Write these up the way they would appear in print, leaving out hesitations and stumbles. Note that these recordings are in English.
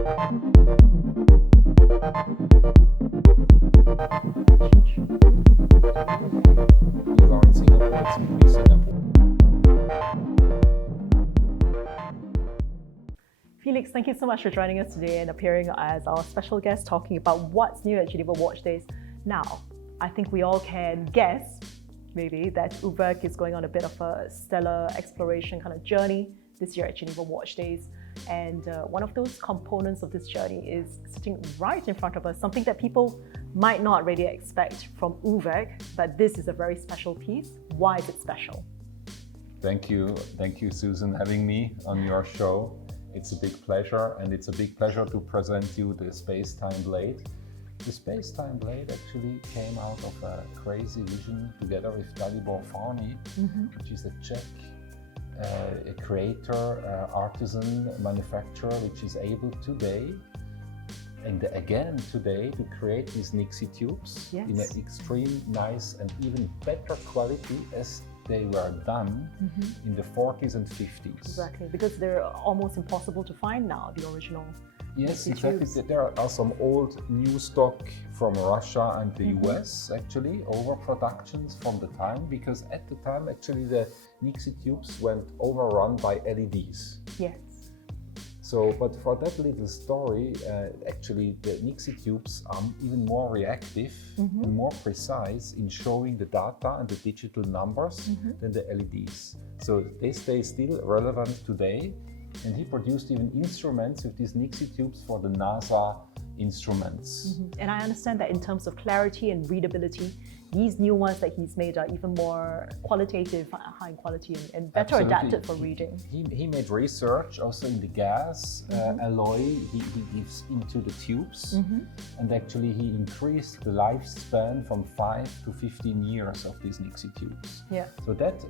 You are in Singapore, it's in Singapore. Felix, thank you so much for joining us today and appearing as our special guest talking about what's new at Geneva Watch Days. Now, I think we all can guess, maybe, that Urwerk is going on a bit of a stellar exploration kind of journey this year at Geneva Watch Days. And one of those components of this journey is sitting right in front of us, something that people might not really expect from Urwerk, but this is a very special piece. Why is it special? Thank you, Susan, having me on your show. It's a big pleasure, and it's a big pleasure to present you the Space-Time Blade. The Space-Time Blade actually came out of a crazy vision together with Dalibor Farni, which is a Czech a creator, artisan, manufacturer, which is able today, and again today, to create these Nixie tubes in an extreme nice and even better quality as they were done in the 40s and 50s. Exactly, because they're almost impossible to find now, the original. Yes, exactly. There are some old new stock from Russia and the US, actually, overproductions from the time, because at the time, actually, the Nixie tubes went overrun by LEDs. Yes. So, but for that little story, actually, the Nixie tubes are even more reactive and more precise in showing the data and the digital numbers than the LEDs. So they stay still relevant today. And he produced even instruments with these Nixie tubes for the NASA instruments. And I understand that in terms of clarity and readability, these new ones that he's made are even more qualitative, high quality, and better adapted for reading. He made research also in the gas alloy he gives into the tubes. And actually he increased the lifespan from 5 to 15 years of these Nixie tubes. Yeah. So that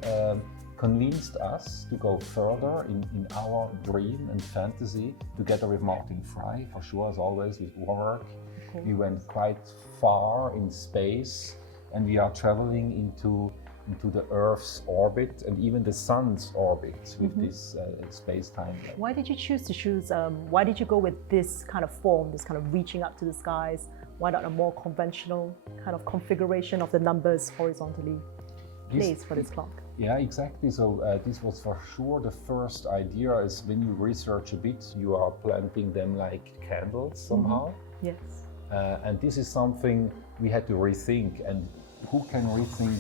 convinced us to go further in our dream and fantasy together with Martin Fry, for sure, as always, with Urwerk. We went quite far in space, and we are traveling into the Earth's orbit and even the Sun's orbit with this space-time. Why did you why did you go with this kind of form, this kind of reaching up to the skies? Why not a more conventional kind of configuration of the numbers horizontally placed for this clock? Yeah, exactly. So this was for sure the first idea. Is when you research a bit, you are planting them like candles somehow. Yes. And this is something we had to rethink. And who can rethink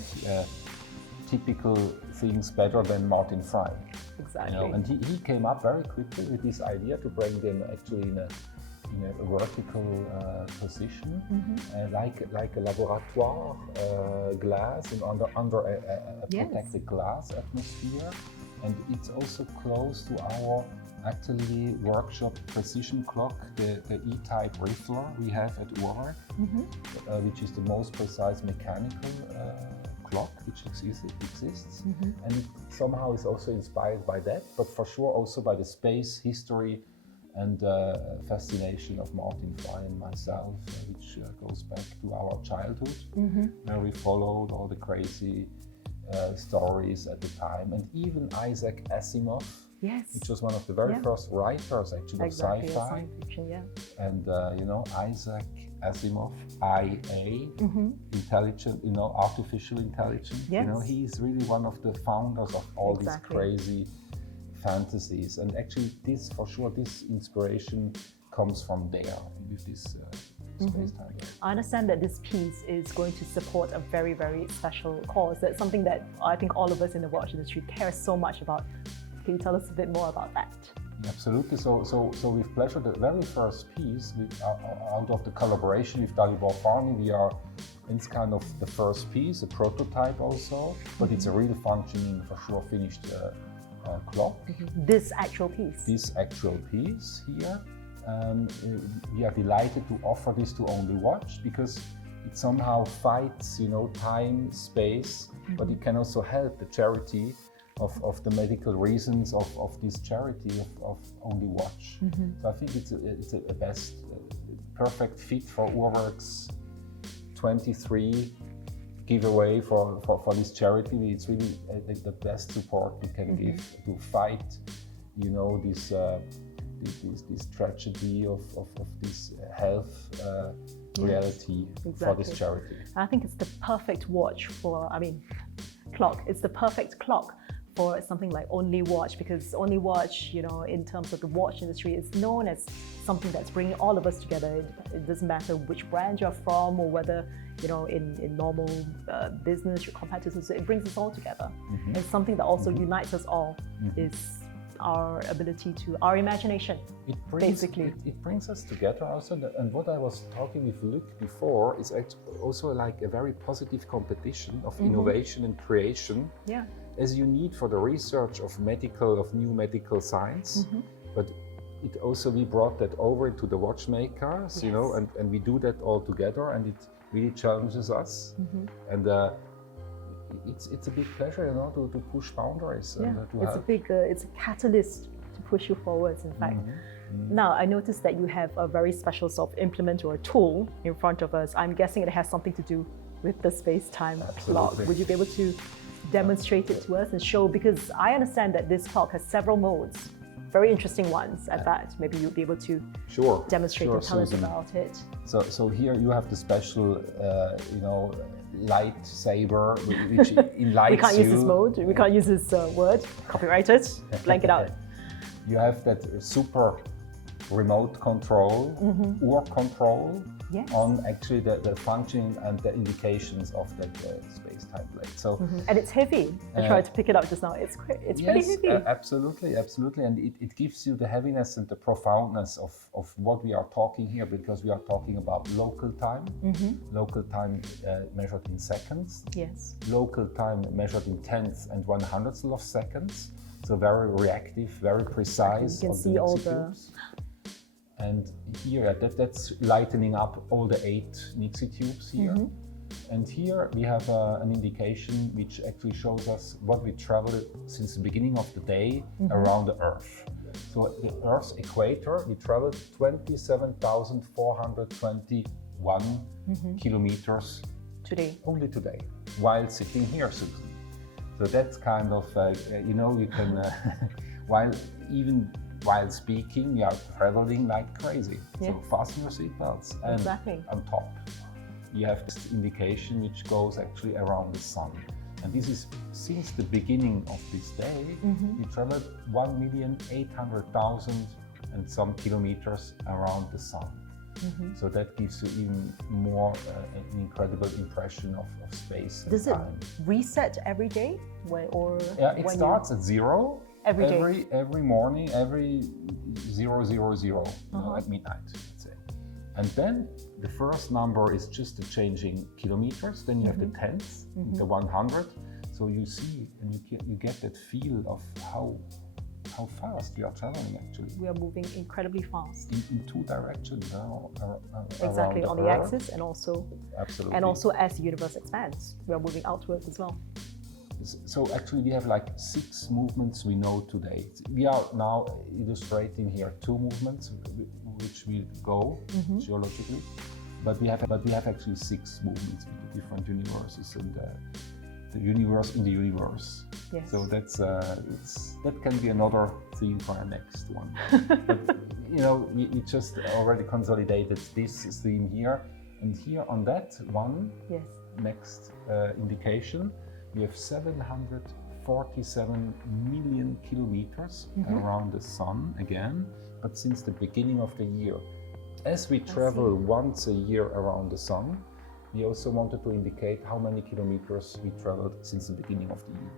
typical things better than Martin Fry? Exactly. You know? And he came up very quickly with this idea to bring them actually in a vertical position, like a laboratoire glass and under a protected glass atmosphere. And it's also close to our actually workshop precision clock, the E-type Riffler we have at Urwerk, which is the most precise mechanical clock which exists. And it somehow is also inspired by that, but for sure also by the space history and fascination of Martin Fry and myself, which goes back to our childhood, where we followed all the crazy stories at the time. And even Isaac Asimov, which was one of the very first writers actually of sci-fi. Science fiction, And you know, Isaac Asimov, IA, intelligent, you know, artificial intelligence. You know, he is really one of the founders of all these crazy fantasies. And actually this, for sure, this inspiration comes from there with this space-time. I understand that this piece is going to support a very, very special cause. That's something that I think all of us in the watch industry care so much about. Can you tell us a bit more about that? Absolutely. So with pleasure, the very first piece, out of the collaboration with Dalibor Farni, it's kind of the first piece, a prototype also, but it's a really functioning, for sure, finished clock. This actual piece? This actual piece here. We are delighted to offer this to Only Watch, because it somehow fights, you know, time, space, but it can also help the charity of the medical reasons of this charity of Only Watch. So I think it's a best, perfect fit for Urwerk's 23 giveaway for this charity. It's really the best support we can give to fight, you know, this this tragedy of this health reality for this charity. I think it's the perfect watch for, clock. It's the perfect clock for something like Only Watch, because Only Watch, in terms of the watch industry, is known as something that's bringing all of us together. It doesn't matter which brand you're from or whether, in normal business, your competitors, it brings us all together. And something that also unites us all is our ability to, our imagination, basically. It brings us together also, and what I was talking with Luc before is also like a very positive competition of innovation and creation. Yeah. As you need for the research of new medical science, but it also, we brought that over to the watchmakers, and we do that all together, and it really challenges us. And it's a big pleasure, to push boundaries. Yeah, And it's a catalyst to push you forwards, in fact. Now, I noticed that you have a very special sort of implement or a tool in front of us. I'm guessing it has something to do with the space-time clock. Would you be able to demonstrate it to us and show, because I understand that this clock has several modes, very interesting ones at that. Maybe you'll be able to demonstrate and tell us about it. So here you have the special, lightsaber, which enlightens you. We can't use this mode, we can't use this word, copyrighted, blank it out. You have that super remote control, UR control, on actually the functioning and the indications of that space-time plate. So, and it's heavy. I tried to pick it up just now. It's pretty heavy. Absolutely, and it gives you the heaviness and the profoundness of what we are talking here, because we are talking about local time, local time measured in seconds, local time measured in tenths and 1/100ths of seconds. So very reactive, very precise. You can see all the. And here, that's lightening up all the 8 Nixie tubes here. And here we have an indication which actually shows us what we traveled since the beginning of the day around the Earth. So the Earth's equator, we traveled 27,421 kilometers only today, while sitting here, Susan. So that's kind of, you can, while speaking, we are traveling like crazy. So fasten your seatbelts. And on top, you have this indication which goes actually around the sun. And this is since the beginning of this day, we traveled 1,800,000 and some kilometers around the sun. So that gives you even more an incredible impression of space and time. Does it reset every day? It starts at 0 every morning, every 000 at midnight, let's say. And then the first number is just the changing kilometers. Then you have the tenths, the 100. So you see and you get that feel of how fast we are traveling. Actually, we are moving incredibly fast in 2 directions. Exactly, on the Earth. axis, and also absolutely, as the universe expands, we are moving outwards as well. So actually we have like 6 movements we know today. We are now illustrating here 2 movements which will go geologically, but we have actually 6 movements with the different universes and the universe in the universe. So that's that can be another theme for our next one. But we just already consolidated this theme here, and here on that one next indication, we have 747 million kilometers around the sun again, but since the beginning of the year. As we travel once a year around the sun, we also wanted to indicate how many kilometers we traveled since the beginning of the year.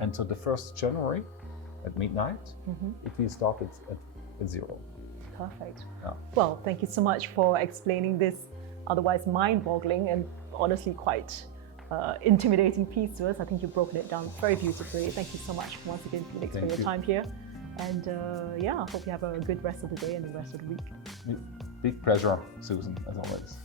And so the 1st January at midnight, it will start at 0. Perfect. Well, thank you so much for explaining this otherwise mind-boggling and honestly quite intimidating piece to us. I think you've broken it down very beautifully. Thank you so much once again, Felix, for your time here. And I hope you have a good rest of the day and the rest of the week. Big pleasure, Susan, as always.